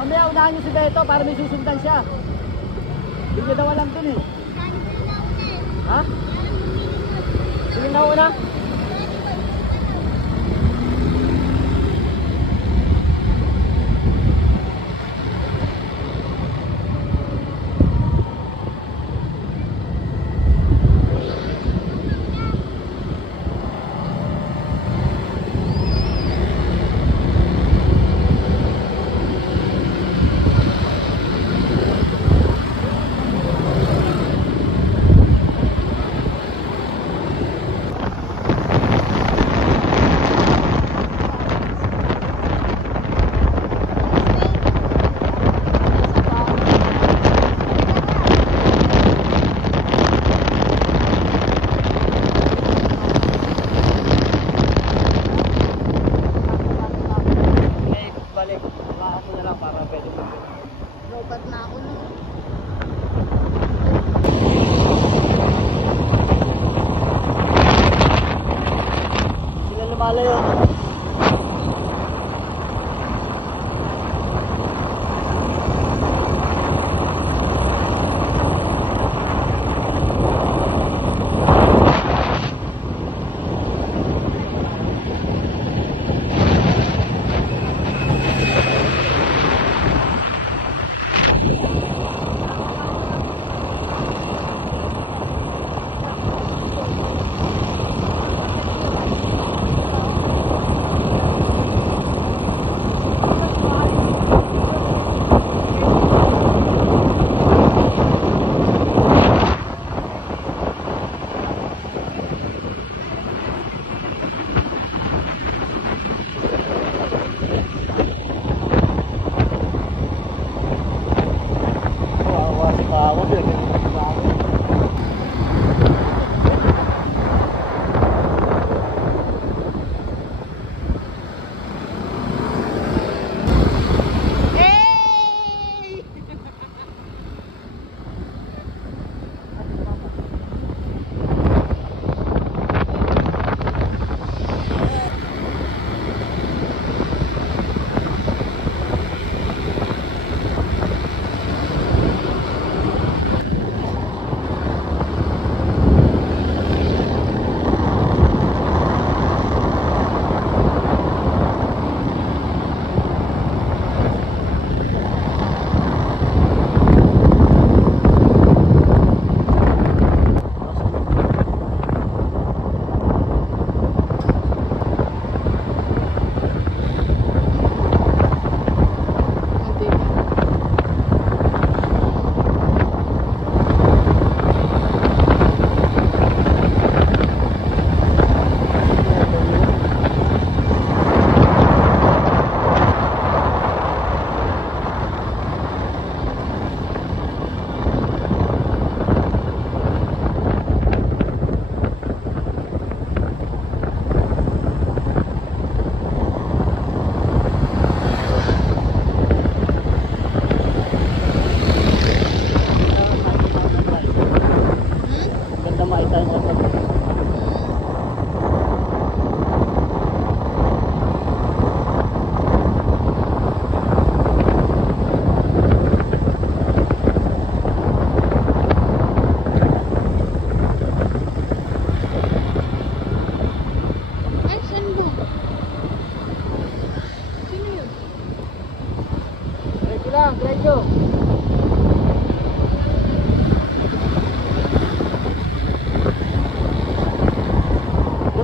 Mamaya unahan nyo si Beto para may susundan siya. Hindi niya daw alam dun eh. Ha? Sige na una. Malayo.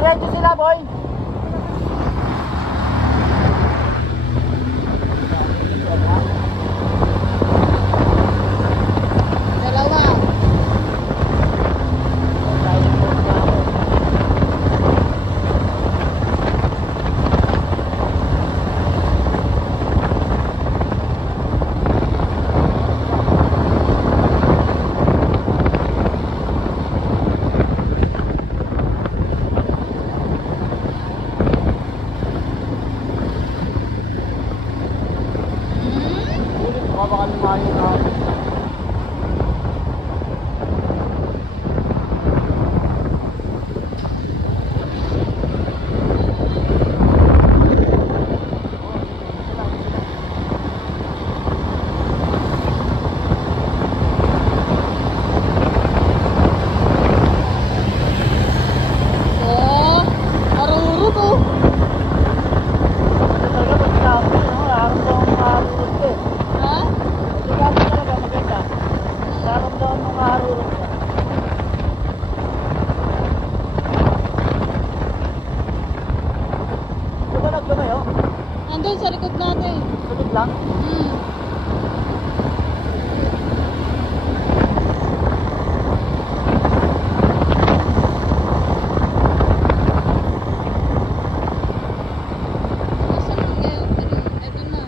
Diretso sila, boy. Dalawa. doon sa likod natin. Sunod lang. Nasaan kayo? Ito na.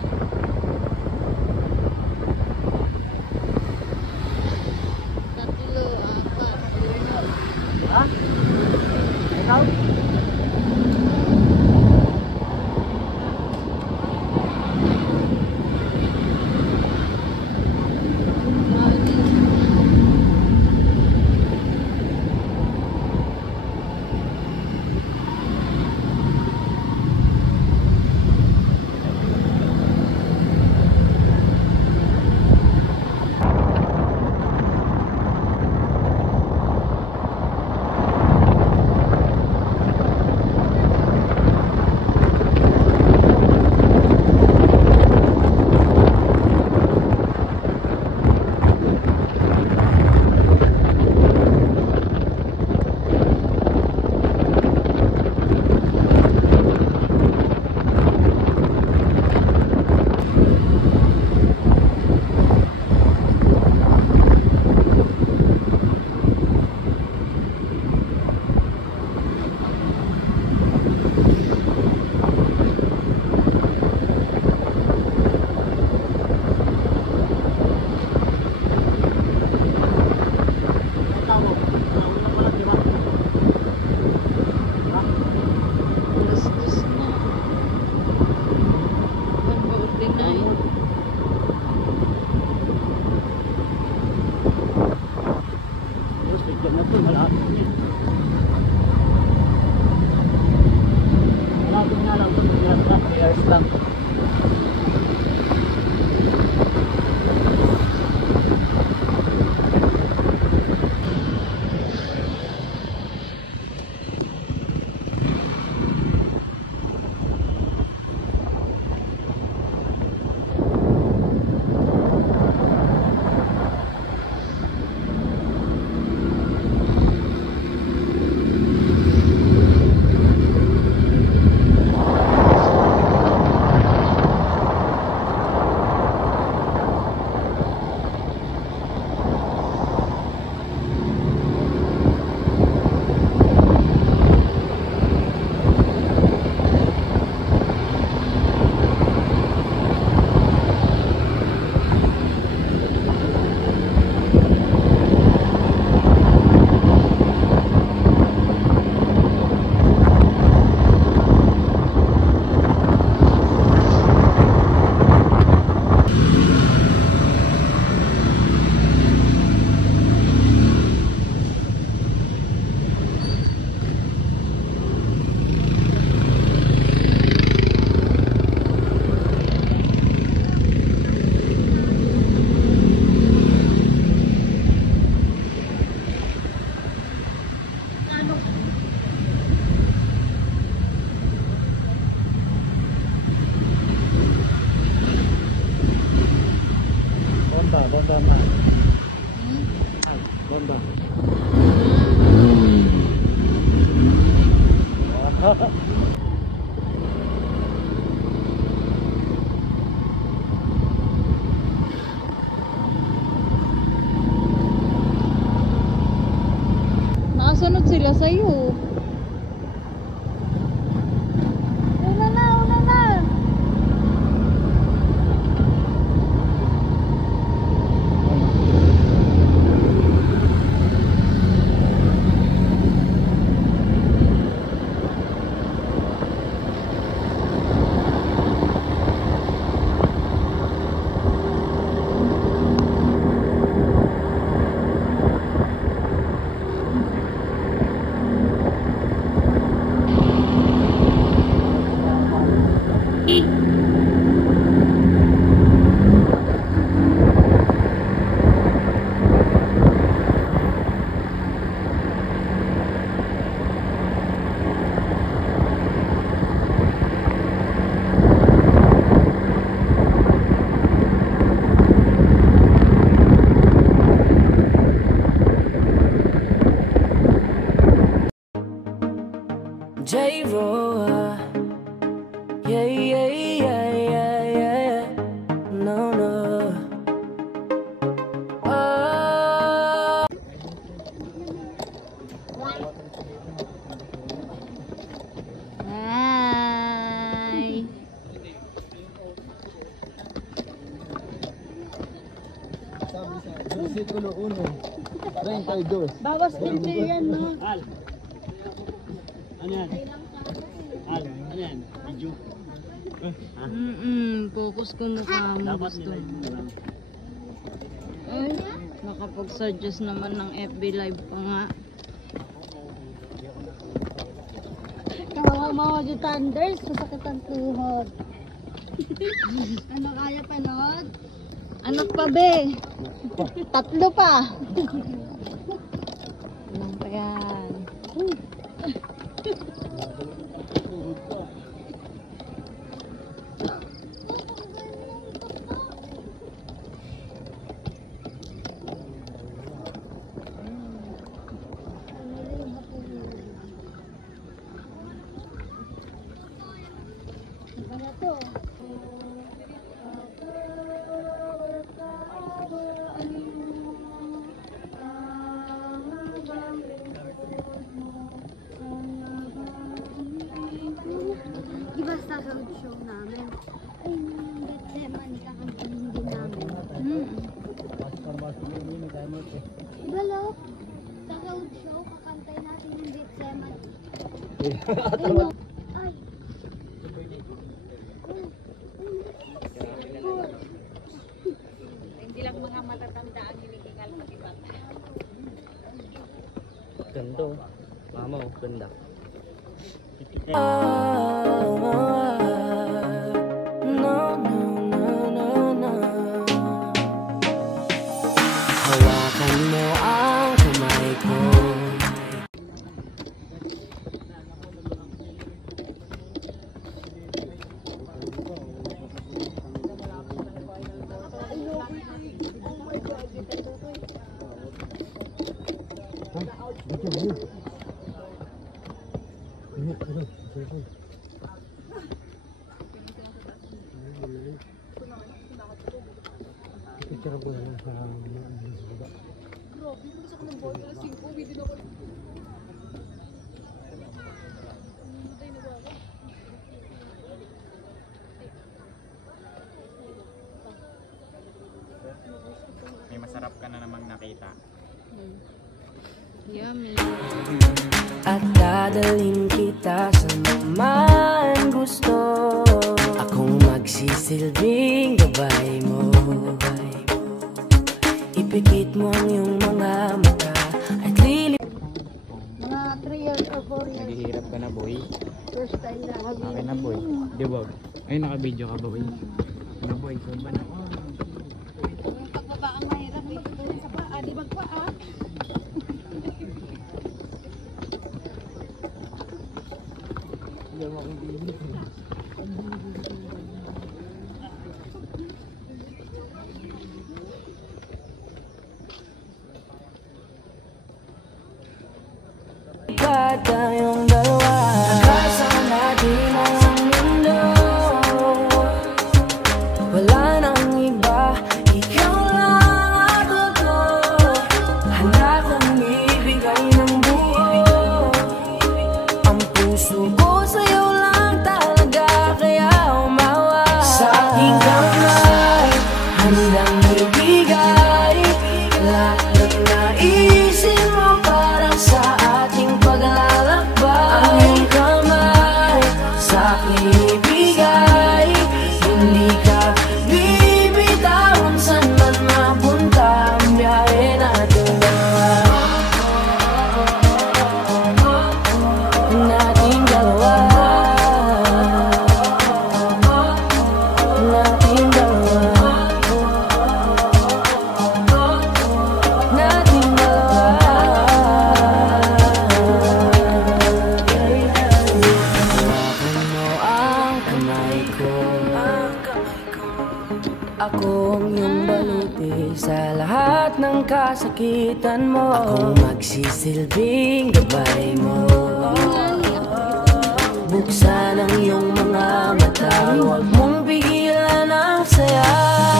Tatlo, apat. Ha? Ikaw? Alas 2 na. Pag-ordinary. Tapos bigyan na ito. Malapit niya. Malapit na lang. Malapit na. Pag-airs lang. Bonda na. Ay, bonda. Nakasunod sila sa'yo. Una na, una na. J-Roa, yeah, yeah, yeah, Versikulo 1. 32. Bawas 20 yan, no? Al. Ano yan? Al, ano yan? Video. Focus ko mukha mo Dapat gusto. nila. Ay, nakapag-suggest naman ng FB live pa nga. Kawawa mga Joe Thunders, masakit ang tuhod. Ano kaya panood? Anak pa be? 3 pa. Anong pa yan? Ano na to? Di ba sa road show namin? Ay, Getsemani kakantahin din namin. Diba, lo? Sa road show, kakantay natin yung Getsemani. Ay, no. Ay. Hindi lang mga matatanda ang hinihingal ng iba. Ganda oh. Mama oh, ganda. Hawakan mo ang kamay ko. May masarap ka na namang nakita. Yummy. At dadalhin kita sa naman gusto. Akong magsisilbing gabay mo. Ipikit mo ang iyong mga mata at lilip. Mga 3 years or 4 years. Naghihirap ka na, boy. First time na kami. Okay na, boy. Di ba? Ay, naka-video ka ba, boy? Ano, boy? Sumba na. Yung pagbaba ang mahirap eh. Sa paa, di ba paa? Ba't tayong dalawa? Nagkasama natin ang mundo. Wala nang iba, ikaw lang ako. Handa kong ibigay ng buo. Ang puso ko sa'yo lang talaga, kaya umawa. Sa aking kamay, handang ibigay lahat ng naisin mo para sa ating paglalakbay. Ang iyong kamay sa aking ibigay, hindi ka bibitawan saan man mapunta ang biyahe natin dalawa. Nating dalawa. Nating dalawa. Nating dalawa. Hawakan mo ang kamay ko. Ako ang iyong baluti sa lahat ng kasakitan mo. Akong magsisilbing gabay mo. Buksan ang iyong mga mata, huwag mong pigilan ang saya.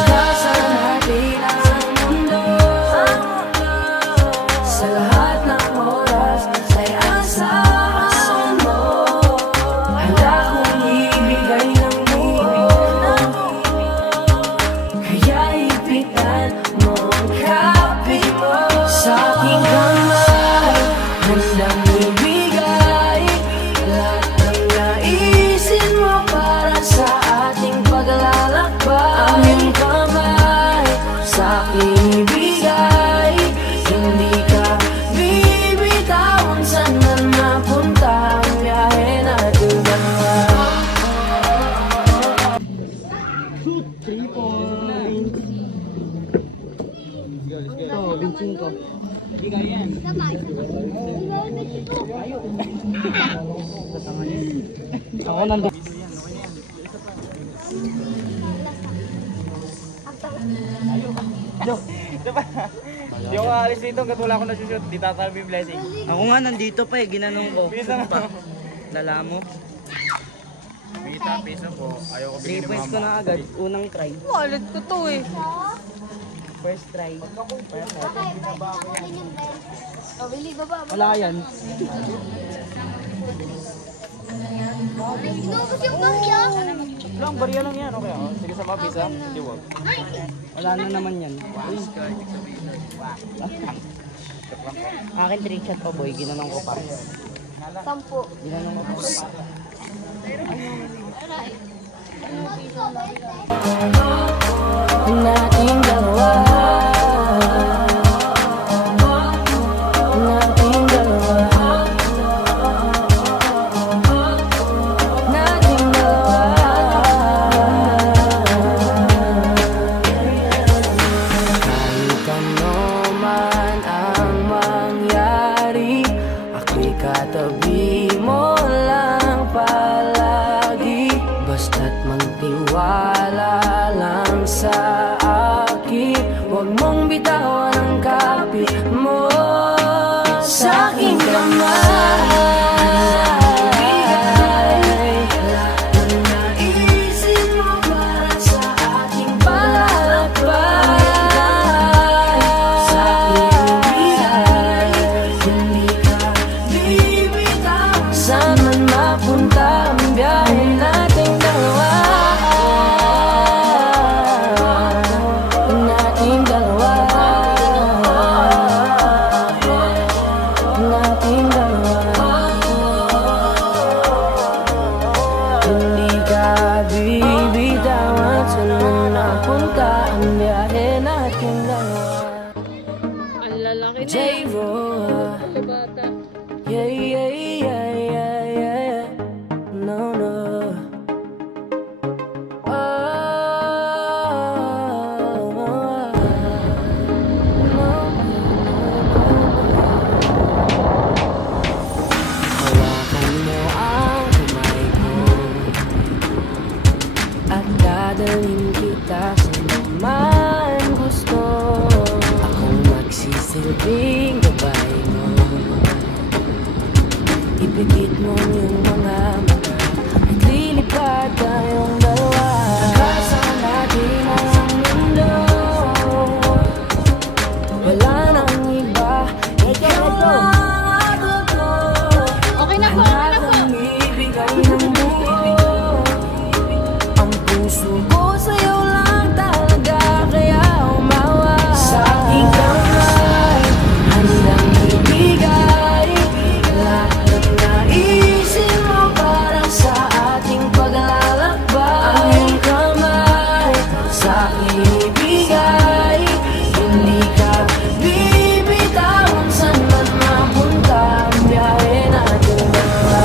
Nagkasama natin ang mundo. Sa lahat ng oras ay asahan mo. Handa kong ibigay ng buo. Kaya ipitan mo ang kape. pa, isa pa. Ako nandun. Di ako aalis dito, hanggat wala akong nasushoot. Di tatalab yung blessing. Ako nga nandito pa eh, ginanong ko. Pisa nga. Lala mo. Pisa po. Ayoko 3 points ko na agad, unang try. Wallet ko to eh. First try. Okay, kukunin yung bell. Oh, Willy, baba. Wala yan. Inubos yung bagya. Lang, bariya lang yan. Okay ako. Sige sa mga pisa. Di wag. Wala na naman yan. Uy. Akin 3 shot pa boy, ginanong ko pa. 10. Ginanong ko pa. Nating dalawa. Nating dalawa. Nating dalawa. Kahit ano man ang mangyari, ako'y katabi mo lang palagi. Basta't magtiwala lang sa akin, huwag mong bitawan ang kapit mo sa aking kamay. Lahat ng naisip mo para sa ating palalakbay. Sa aking bigay, hindi ka bibitaw. Saan man mapunta ang biyahe nating dalawa. Nating dalawa. Nating dalawa. Hindi ka bibitawan. Saan man napunta ang biyahe nating dalawa. Ang lalaki na. J-Ro. Bata. Yeah, yeah, yeah, yeah, yeah. No, no. Hawakan mo ang kamay ko at dadalhin kita sa naman gusto. Akong magsisilbing gabay mo. Ipikit mo yung mga mata at lilipad tayong dalawa. Kasama natin ang mundo. Wala nang iba. Ikaw lang ako. Okay na po, okay na po. Ang ibigay ng buo. Ang puso ko sa'yo lang talaga, kaya umawa. Sa aking kamay, handang ibigay lahat ng naisip mo para sa ating paglalakbay. Ang iyong kamay, sa aking ibigay, hindi ka bibitawan. Saan man mapunta ang biyahe natin dalawa.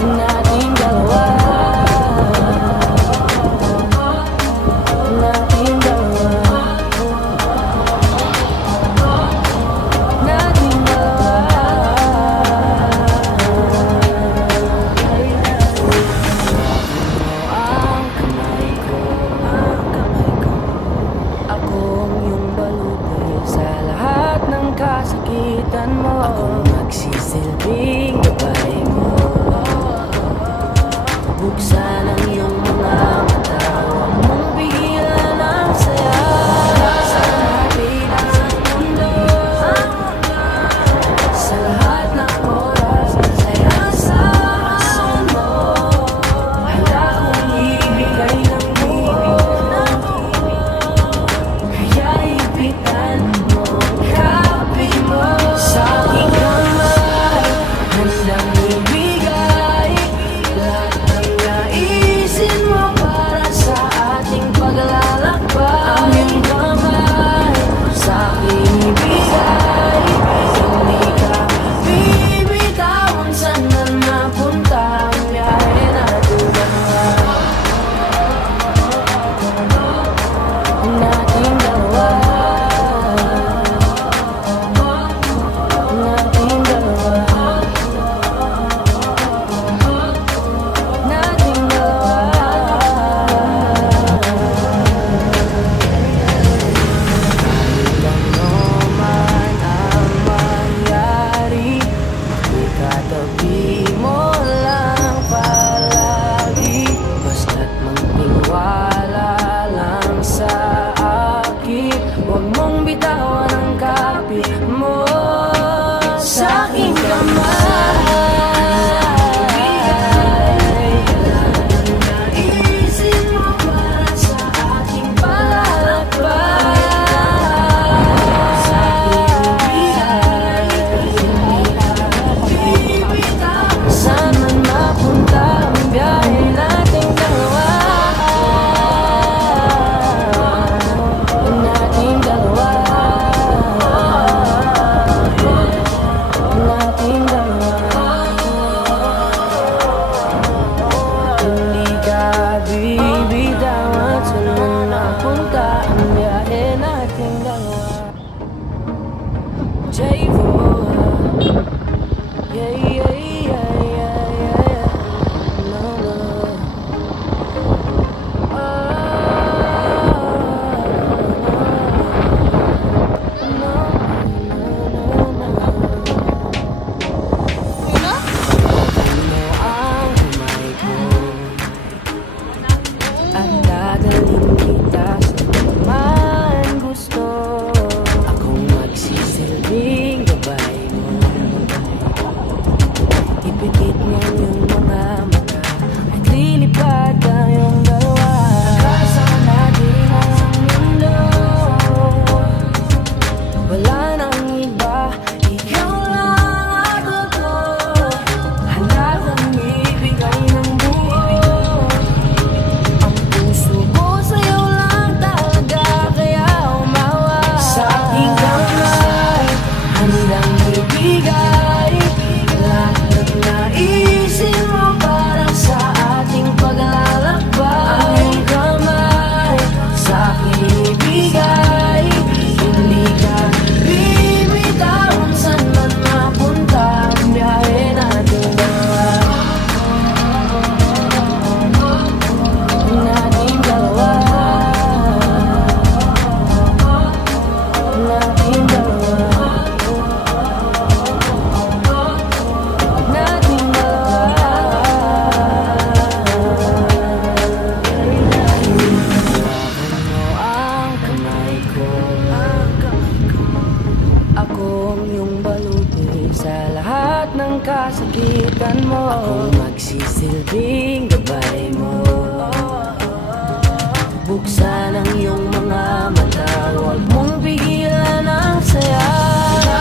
Nating dalawa. Nating dalawa. Nating ang kamay ko. Ako ang iyong baluti sa lahat ng kasakitan mo. Ako magsisilbing gabay mo. Buksan ang iyong mga mata, huwag mong pigilan ang saya. Sa natin ang mundo, sa lahat ng oras, saya sa asan mo. Handa kong ibigay ng buo, kaya ipitan mo, kapi mo. Sa aking kamay, kasakitan mo. Ako magsisilbing gabay mo. Buksan ang iyong mga mata, huwag mong pigilan ang saya.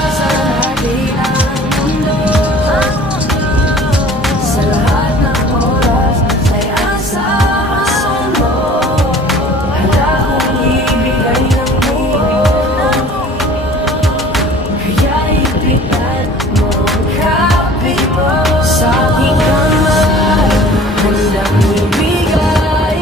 Sa natin ang mundo, sa lahat ng oras ay asahan mo. Handa kong ibigay ng buo, kaya ipitan mo ang kapit mo. Sa aking kamay, handang ibigay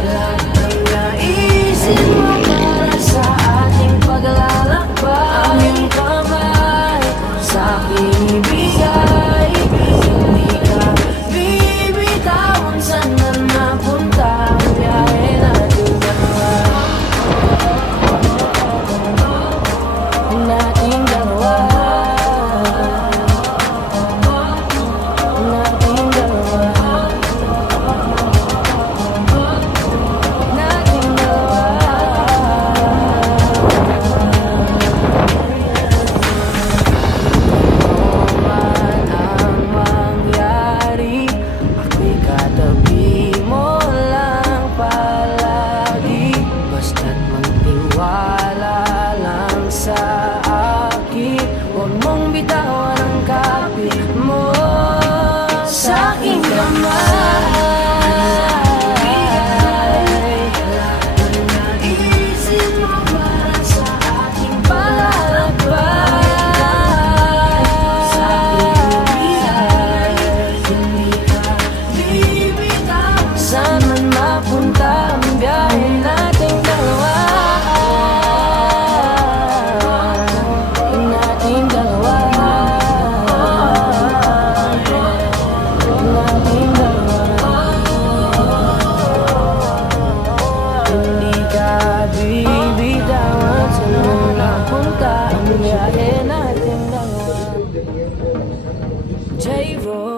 lahat ng naisin mo para sa ating paglalakbay. Ang iyong kamay sa aking ibigay, hindi ka bibitawan. Saan man napunta ang biyahe natin dalawa, nating dalawa, nating dalawa, nating dalawa. Man ang mangyari, ako'y katabi mo lang palagi. Basta't magtiwala lang sa akin, huwag mong bitawan ang kapit mo. Sa aking kamay, lahat ng naisin mo para sa ating paglalakbay. Sa aking bigay, hindi ka bibitawan. Saan man mapunta ang biyahe nating dalawa, nating dalawa, nating dalawa. Hindi ka bibitawan. Saan man napunta ang biyahe nating dalawa. J-Roy.